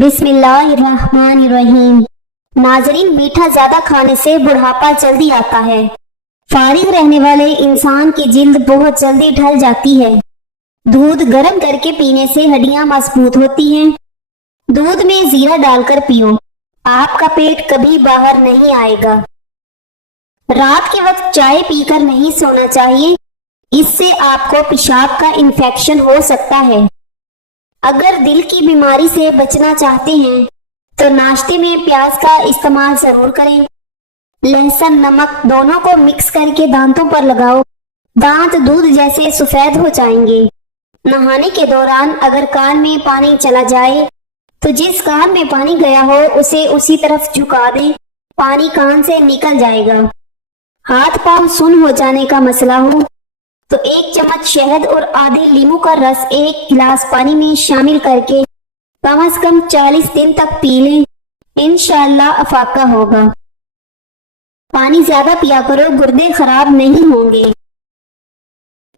بسم اللہ الرحمن الرحیم۔ ناظرین، میٹھا زیادہ کھانے سے بڑھاپا جلدی آتا ہے۔ فارغ رہنے والے انسان کی جلد بہت جلدی ڈھل جاتی ہے۔ دودھ گرم کر کے پینے سے ہڈیاں مضبوط ہوتی ہیں۔ دودھ میں زیرہ ڈال کر پیو، آپ کا پیٹ کبھی باہر نہیں آئے گا۔ رات کے وقت چائے پی کر نہیں سونا چاہیے، اس سے آپ کو پیشاب کا انفیکشن ہو سکتا ہے۔ اگر دل کی بیماری سے بچنا چاہتے ہیں تو ناشتے میں پیاز کا استعمال ضرور کریں۔ لہسن نمک دونوں کو مکس کر کے دانتوں پر لگاؤ، دانت دودھ جیسے سفید ہو جائیں گے۔ نہانے کے دوران اگر کان میں پانی چلا جائے تو جس کان میں پانی گیا ہو اسے اسی طرف جھکا دیں، پانی کان سے نکل جائے گا۔ ہاتھ پاؤں سن ہو جانے کا مسئلہ ہو تو 1 چمچ شہد اور آدھی لیمو کا رس 1 گلاس پانی میں شامل کر کے کم از کم 40 دن تک پی لیں، انشاءاللہ افاقہ ہوگا۔ پانی زیادہ پیا کرو، گردے خراب نہیں ہوں گے۔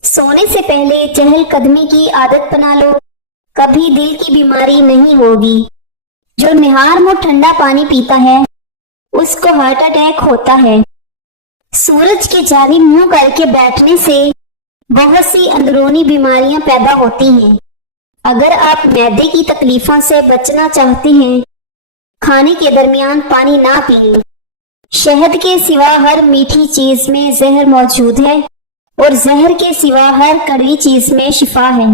سونے سے پہلے چہل قدمی کی عادت بنا لو، کبھی دل کی بیماری نہیں ہوگی۔ جو نہار منہ ٹھنڈا پانی پیتا ہے اس کو ہارٹ اٹیک ہوتا ہے۔ سورج کی جانب منہ کر کے بیٹھنے سے بہت سی اندرونی بیماریاں پیدا ہوتی ہیں۔ اگر آپ معدے کی تکلیفوں سے بچنا چاہتے ہیں، کھانے کے درمیان پانی نہ پییں۔ شہد کے سوا ہر میٹھی چیز میں زہر موجود ہے اور زہر کے سوا ہر کڑوی چیز میں شفا ہے۔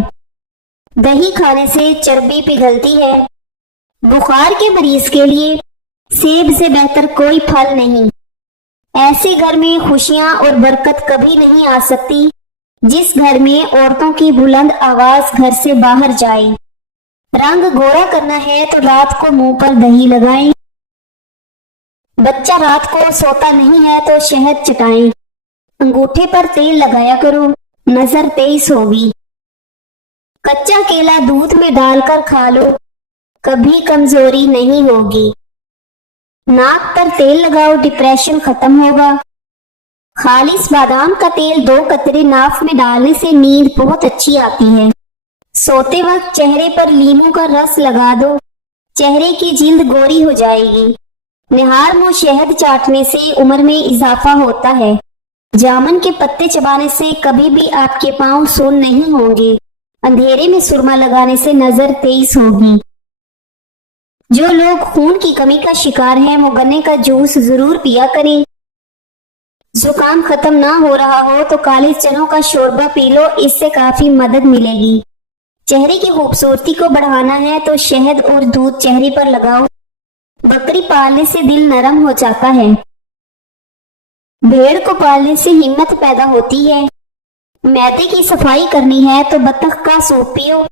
دہی کھانے سے چربی پگھلتی ہے۔ بخار کے مریض کے لیے سیب سے بہتر کوئی پھل نہیں۔ ایسے گھر میں خوشیاں اور برکت کبھی نہیں آ سکتی جس گھر میں عورتوں کی بلند آواز گھر سے باہر جائے۔ رنگ گورا کرنا ہے تو رات کو منہ پر دہی لگائیں۔ بچہ رات کو سوتا نہیں ہے تو شہد چٹائیں۔ انگوٹھے پر تیل لگایا کرو، نظر تیز ہوگی۔ کچا کیلا دودھ میں ڈال کر کھا لو، کبھی کمزوری نہیں ہوگی۔ ناک پر تیل لگاؤ، ڈپریشن ختم ہوگا۔ خالص بادام کا تیل 2 قطرے ناف میں ڈالنے سے نیند بہت اچھی آتی ہے۔ سوتے وقت چہرے پر لیموں کا رس لگا دو، چہرے کی جلد گوری ہو جائے گی۔ نہار منہ شہد چاٹنے سے عمر میں اضافہ ہوتا ہے۔ جامن کے پتے چبانے سے کبھی بھی آپ کے پاؤں سن نہیں ہوں گے۔ اندھیرے میں سرما لگانے سے نظر تیز ہوگی۔ جو لوگ خون کی کمی کا شکار ہیں وہ گنے کا جوس ضرور پیا کریں۔ زکام ختم نہ ہو رہا ہو تو کالے چنوں کا شوربہ پی لو، اس سے کافی مدد ملے گی۔ چہرے کی خوبصورتی کو بڑھانا ہے تو شہد اور دودھ چہرے پر لگاؤ۔ بکری پالنے سے دل نرم ہو جاتا ہے۔ بھیڑ کو پالنے سے ہمت پیدا ہوتی ہے۔ معدے کی صفائی کرنی ہے تو بطخ کا سوپ پیو۔